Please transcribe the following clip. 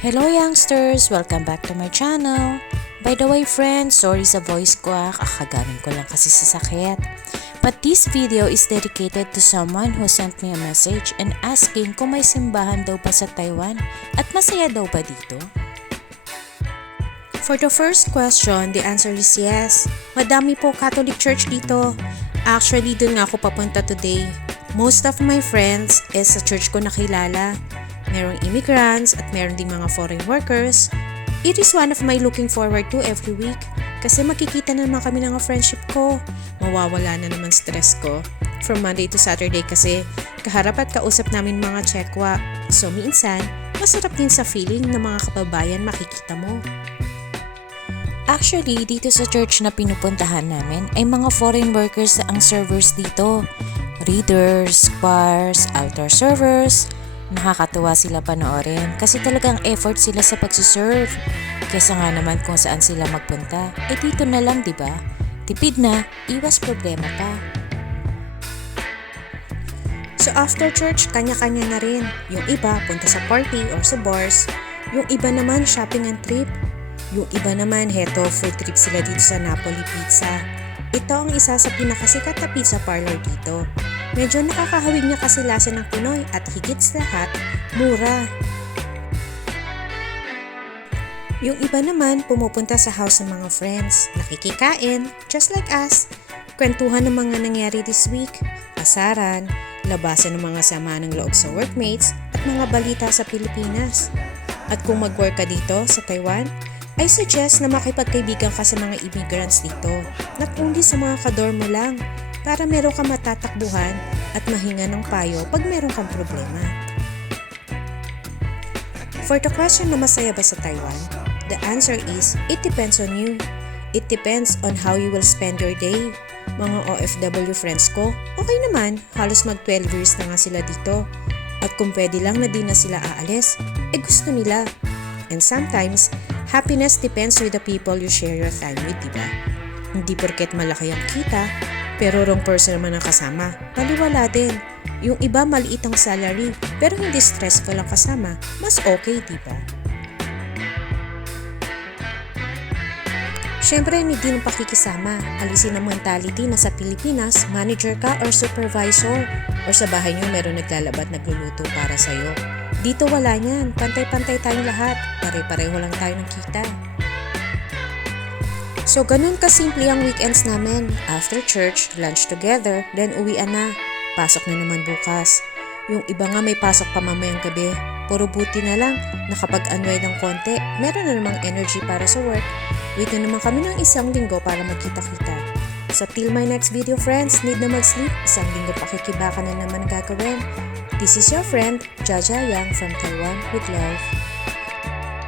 Hello youngsters! Welcome back to my channel! By the way friends, sorry sa voice ko ah, kakagaling ko lang kasi sa sakit. But this video is dedicated to someone who sent me a message and asking kung may simbahan daw ba sa Taiwan at masaya daw ba dito? For the first question, the answer is yes. Madami po Catholic Church dito. Actually, dun nga ako papunta today. Most of my friends is sa church ko nakilala. Merong immigrants at meron ding mga foreign workers. It is one of my looking forward to every week kasi makikita na naman kami ng friendship ko. Mawawala na naman stress ko. From Monday to Saturday kasi kaharap at kausap namin mga Chekwa. So minsan, masarap din sa feeling ng mga kababayan makikita mo. Actually, dito sa church na pinupuntahan namin ay mga foreign workers ang servers dito. Readers, choirs, altar servers. Nakakatuwa sila panoorin kasi talagang effort sila sa pagsuserve. Kesa nga naman kung saan sila magpunta, eh dito na lang ba? Tipid na, iwas problema pa. So after church, kanya-kanya na rin. Yung iba punta sa party or sa bars. Yung iba naman shopping and trip. Yung iba naman heto food trip sila dito sa Napoli Pizza. Ito ang isa sa pinakasikat na pizza parlor dito. Medyo nakakahawig niya kasi lasa ng Pinoy at higit sa lahat, mura. Yung iba naman pumupunta sa house ng mga friends, nakikikain, just like us. Kwentuhan ng mga nangyari this week, pasaran, labasan ng mga sama ng loob sa workmates at mga balita sa Pilipinas. At kung mag-work ka dito sa Taiwan, I suggest na makipagkaibigan ka sa mga immigrants dito, not only sa mga kadorm mo lang, para meron kang matatakbuhan at mahinga ng payo pag meron kang problema. For the question na masaya ba sa Taiwan, the answer is, it depends on you. It depends on how you will spend your day. Mga OFW friends ko, okay naman, halos mag 12 years na nga sila dito. At kung pwede lang na di na sila aalis, eh gusto nila. And sometimes, happiness depends with the people you share your time with, diba? Hindi porket malaki ang kita, pero wrong person naman ang kasama, baliwala din. Yung iba maliit ang salary, pero hindi stressful ang kasama, mas okay, diba? Siyempre, hindi din pakikisama. Alisin ang mentality na sa Pilipinas, manager ka or supervisor. Or sa bahay nyo meron naglalabat nagluluto para sa'yo. Dito wala niyan. Pantay-pantay tayong lahat. Pare-pareho lang tayo ng kita. So, ganun kasimple ang weekends namin. After church, lunch together, then uwian na. Pasok na naman bukas. Yung iba nga may pasok pa mamayang gabi. Puro buti na lang, nakapag-unwind ng konti, meron na namang energy para sa work. Wait na naman kami ng isang linggo para magkita-kita. So till my next video friends, need na mag-sleep, isang linggo pakikibaka na naman gagawin. This is your friend, Jaja Yang from Taiwan with love.